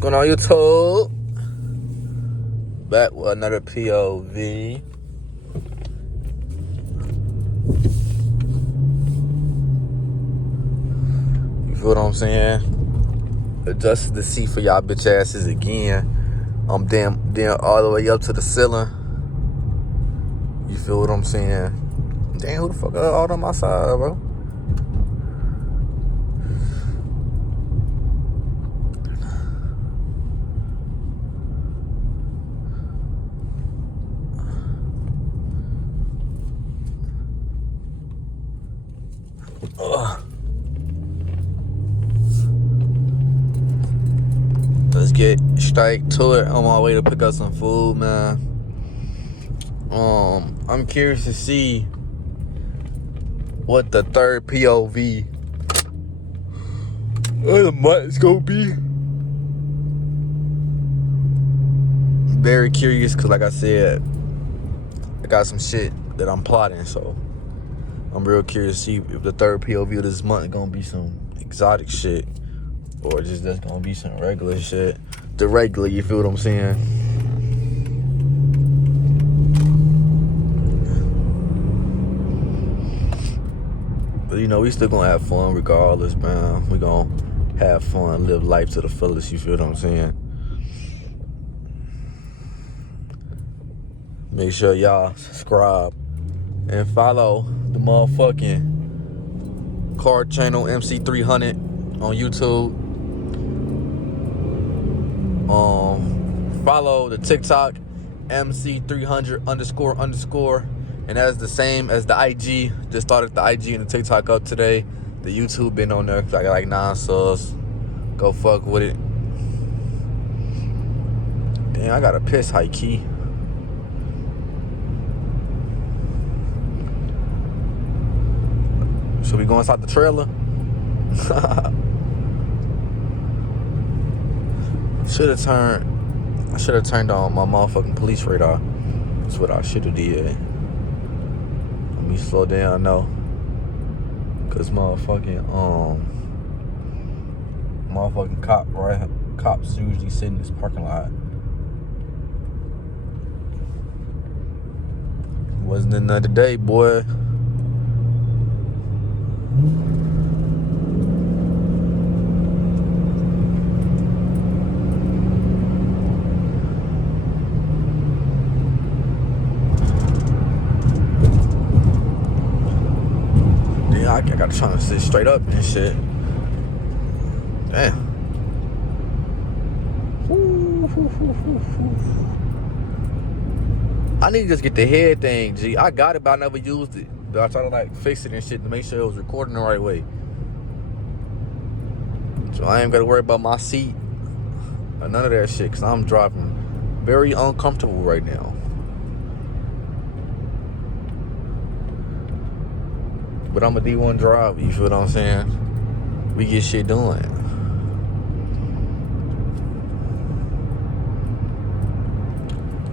Going on YouTube? Back with another POV. You feel what I'm saying? Adjusted the seat for y'all bitch asses again. I'm damn all the way up to the ceiling. You feel what I'm saying? Damn, who the fuck are all on my side, bro? Let's get straight to it. On my way to pick up some food, man. I'm curious to see what the third POV of the month is gonna be. Very curious, cause like I said, I got some shit that I'm plotting, so I'm real curious to see if the third POV of this month is gonna be some exotic shit or just that's gonna be some regular shit. The regular, you feel what I'm saying? But you know, we still gonna have fun regardless, man. We gonna have fun, live life to the fullest, you feel what I'm saying? Make sure y'all subscribe and follow the motherfucking car channel MC300 on YouTube. Follow the TikTok MC300__, and that's the same as the IG. Just started the IG and the TikTok up today. The YouTube been on there. I got like 9 subs. Go fuck with it. Damn, I gotta piss high key. Should we go inside the trailer? I should have turned on my motherfucking police radar. That's what I should have did. Let me slow down though. Cause motherfucking cops usually sit in this parking lot. Wasn't another day, boy. I gotta try to sit straight up and shit. Damn. I need to just get the head thing, G. I got it, but I never used it. But I try to like fix it and shit to make sure it was recording the right way. So I ain't gotta worry about my seat or none of that shit, cause I'm driving very uncomfortable right now. But I'm a D1 driver, you feel what I'm saying? We get shit done.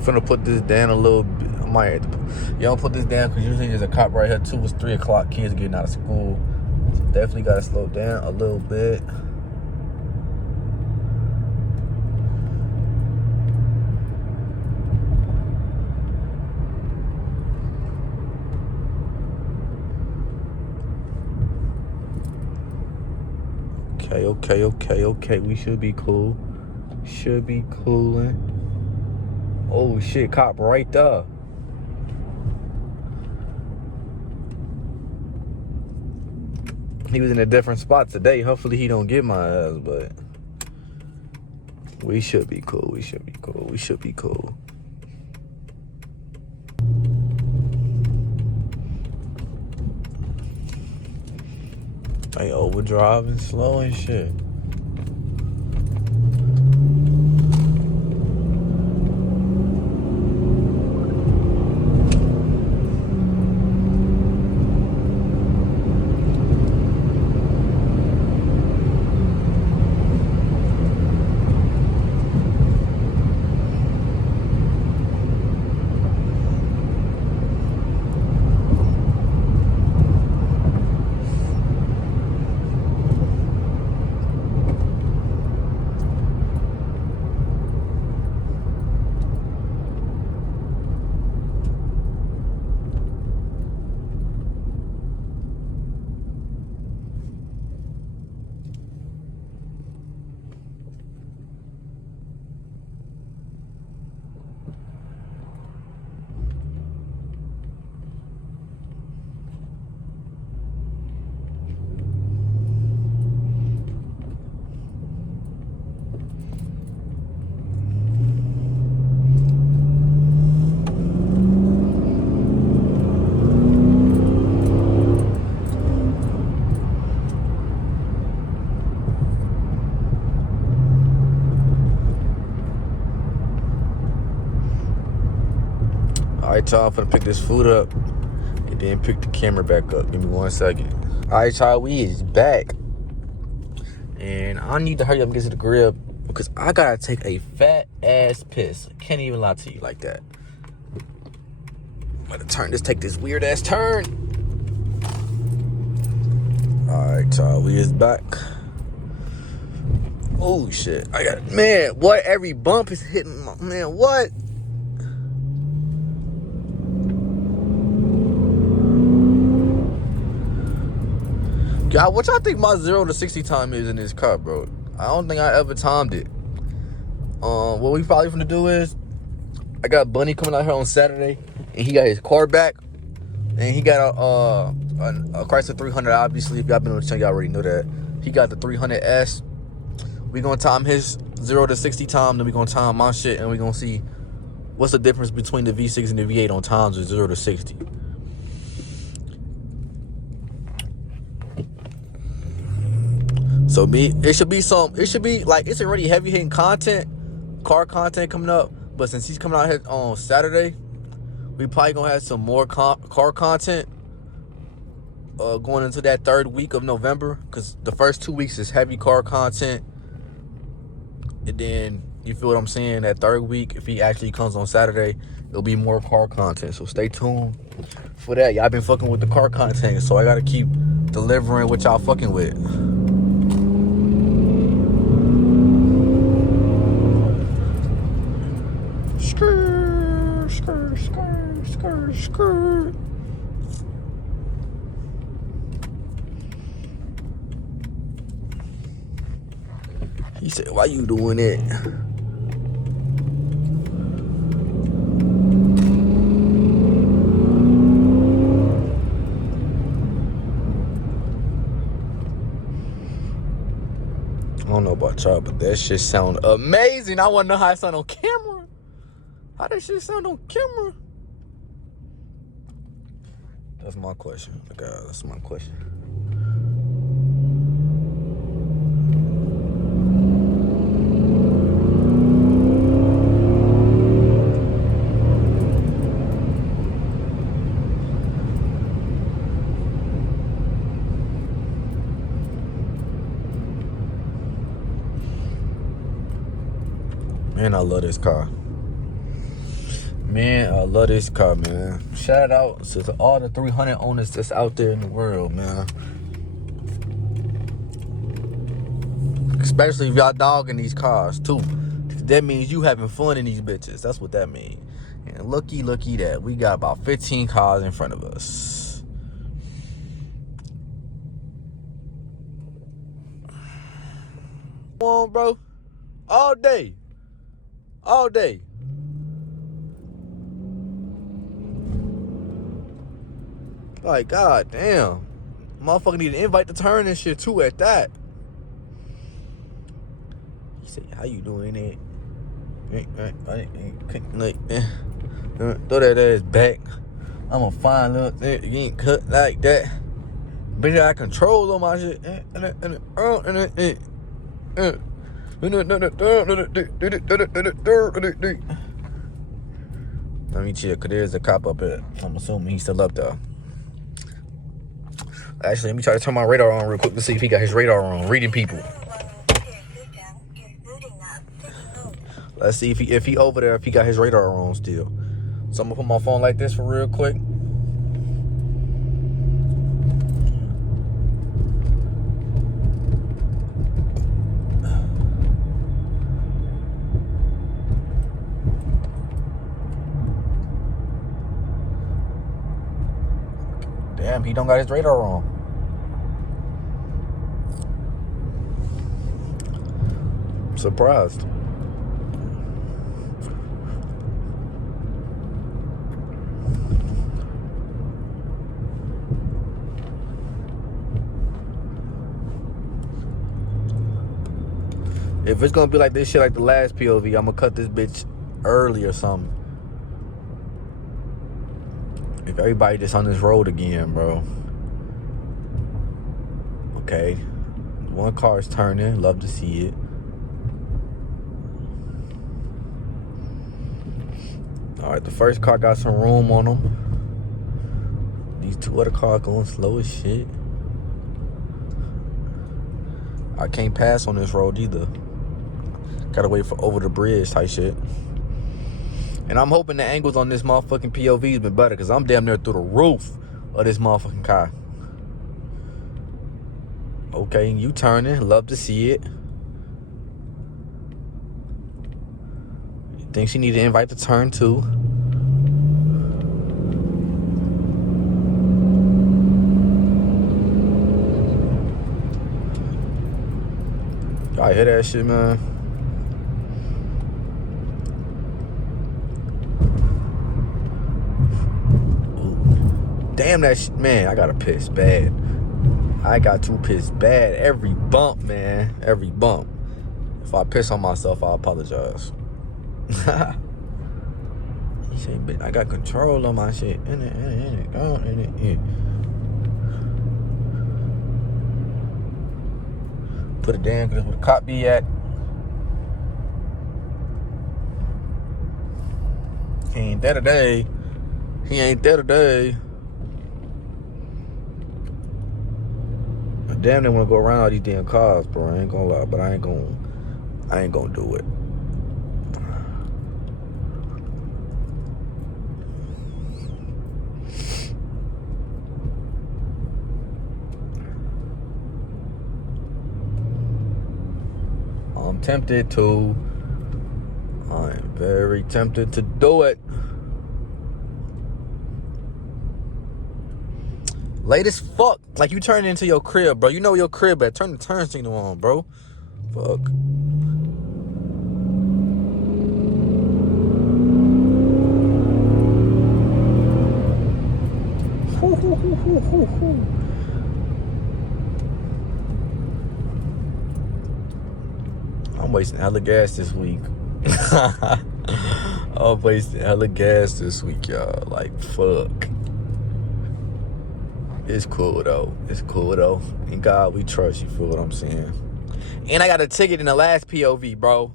Finna put this down a little bit. I might have to y'all put this down because usually there's a cop right here too. It's 3 o'clock, kids getting out of school. So definitely gotta slow down a little bit. Okay. We should be cool. Should be coolin'. Oh shit, cop right there. He was in a different spot today. Hopefully he don't get my ass, but we should be cool. We should be cool. They overdriving slow and shit. Alright, y'all, I'm finna pick this food up and then pick the camera back up. Give me 1 second. Alright, y'all, we is back. And I need to hurry up and get to the crib because I gotta take a fat ass piss. Can't even lie to you like that. I'm gonna take this weird ass turn. Alright, y'all, we is back. Oh shit. Man, what? Every bump is hitting my, man, what? God, what y'all think my 0 to 60 time is in this car, bro? I don't think I ever timed it. What we probably gonna do is, I got Bunny coming out here on Saturday, and he got his car back, and he got a Chrysler 300. Obviously, if y'all been on the channel, y'all already know that. He got the 300S. We gonna time his 0 to 60 time, then we gonna time my shit, and we gonna see what's the difference between the V6 and the V8 on times of 0 to 60. So it should be like, it's already heavy hitting content, car content coming up. But since he's coming out here on Saturday, we probably gonna have some more car content going into that third week of November. Cause the first 2 weeks is heavy car content. And then, you feel what I'm saying, that third week, if he actually comes on Saturday, it'll be more car content. So stay tuned for that. Y'all been fucking with the car content, so I gotta keep delivering what y'all fucking with. Skirt. He said, why you doing it? I don't know about y'all, but that shit sound amazing. I want to know how it sound on camera. How that shit sound on camera? That's my question. God, that's my question. Man, I love this car. Man, I love this car, man. Shout out to all the 300 owners that's out there in the world, man. Especially if y'all dogging these cars, too. That means you having fun in these bitches. That's what that means. And looky that we got about 15 cars in front of us. Come on, bro. All day. Like, god damn. Motherfucker need an invite to turn and shit too at that. He said, how you doing it? Throw that ass back. I'm a fine little thing. You ain't cut like that. Bitch, I got control on my shit. Let me chill, cause there's a cop up here. I'm assuming he's still up there. Actually, let me try to turn my radar on real quick to see if he got his radar on. Reading people. Let's see if he over there, if he got his radar on still. So I'm gonna put my phone like this for real quick. Damn, he don't got his radar on. I'm surprised. If it's gonna be like this shit like the last POV, I'm gonna cut this bitch early or something. If everybody just on this road again, bro. Okay. One car is turning. Love to see it. All right, the first car got some room on them. These two other cars going slow as shit. I can't pass on this road either. Gotta wait for over the bridge type shit. And I'm hoping the angles on this motherfucking POV's been better, because I'm damn near through the roof of this motherfucking car. Okay, you turning. Love to see it. Think she need to invite the turn too. Y'all hear that shit, man? Ooh. Damn that shit, man. I gotta piss bad. I got to piss bad every bump, man. Every bump. If I piss on myself, I apologize. I got control on my shit. In it. Go on, in it. Put it down, because where the cop be at. He ain't there today. I damn near want to go around all these damn cars, bro. I ain't gonna lie, but I ain't gonna do it. I'm tempted to. I am very tempted to do it. Late as fuck. Like, you turn into your crib, bro. You know your crib, but turn the turn signal on, bro. Fuck. I'm wasting hella gas this week. I'm wasting hella gas this week, y'all. Like, fuck. It's cool, though. In God we trust, you feel what I'm saying? And I got a ticket in the last POV, bro.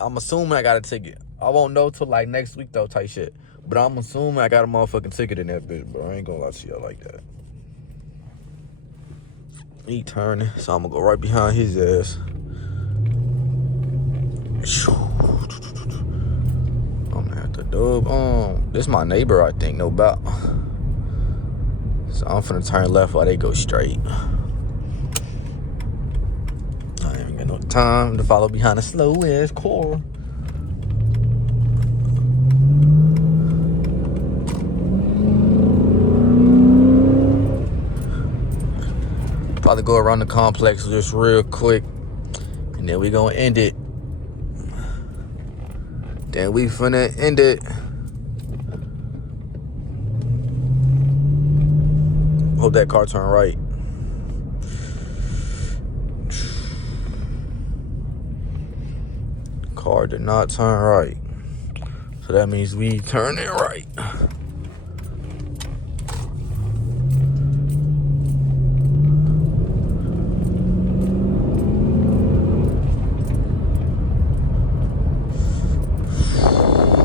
I'm assuming I got a ticket. I won't know till, like, next week, though, type shit. But I'm assuming I got a motherfucking ticket in that bitch, bro. I ain't gonna lie to y'all like that. He turning, so I'm gonna go right behind his ass. I'm gonna have to dub. This my neighbor, I think, no doubt. So I'm finna turn left while they go straight. I ain't got no time to follow behind a slow ass car. Probably go around the complex just real quick, and then we gonna end it. Then we finna end it. Hope that car turn right. Car did not turn right, so that means we turn it right.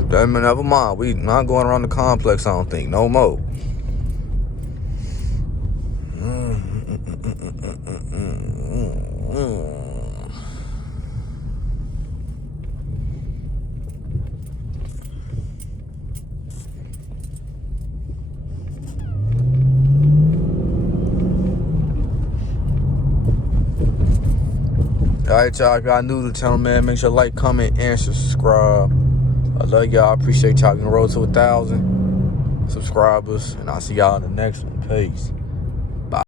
Never mind. We not going around the complex, I don't think. No more. Alright, y'all. If y'all new to the channel, man, make sure to like, comment, and subscribe. I love y'all. I appreciate y'all. We can roll to 1,000 subscribers. And I'll see y'all in the next one. Peace.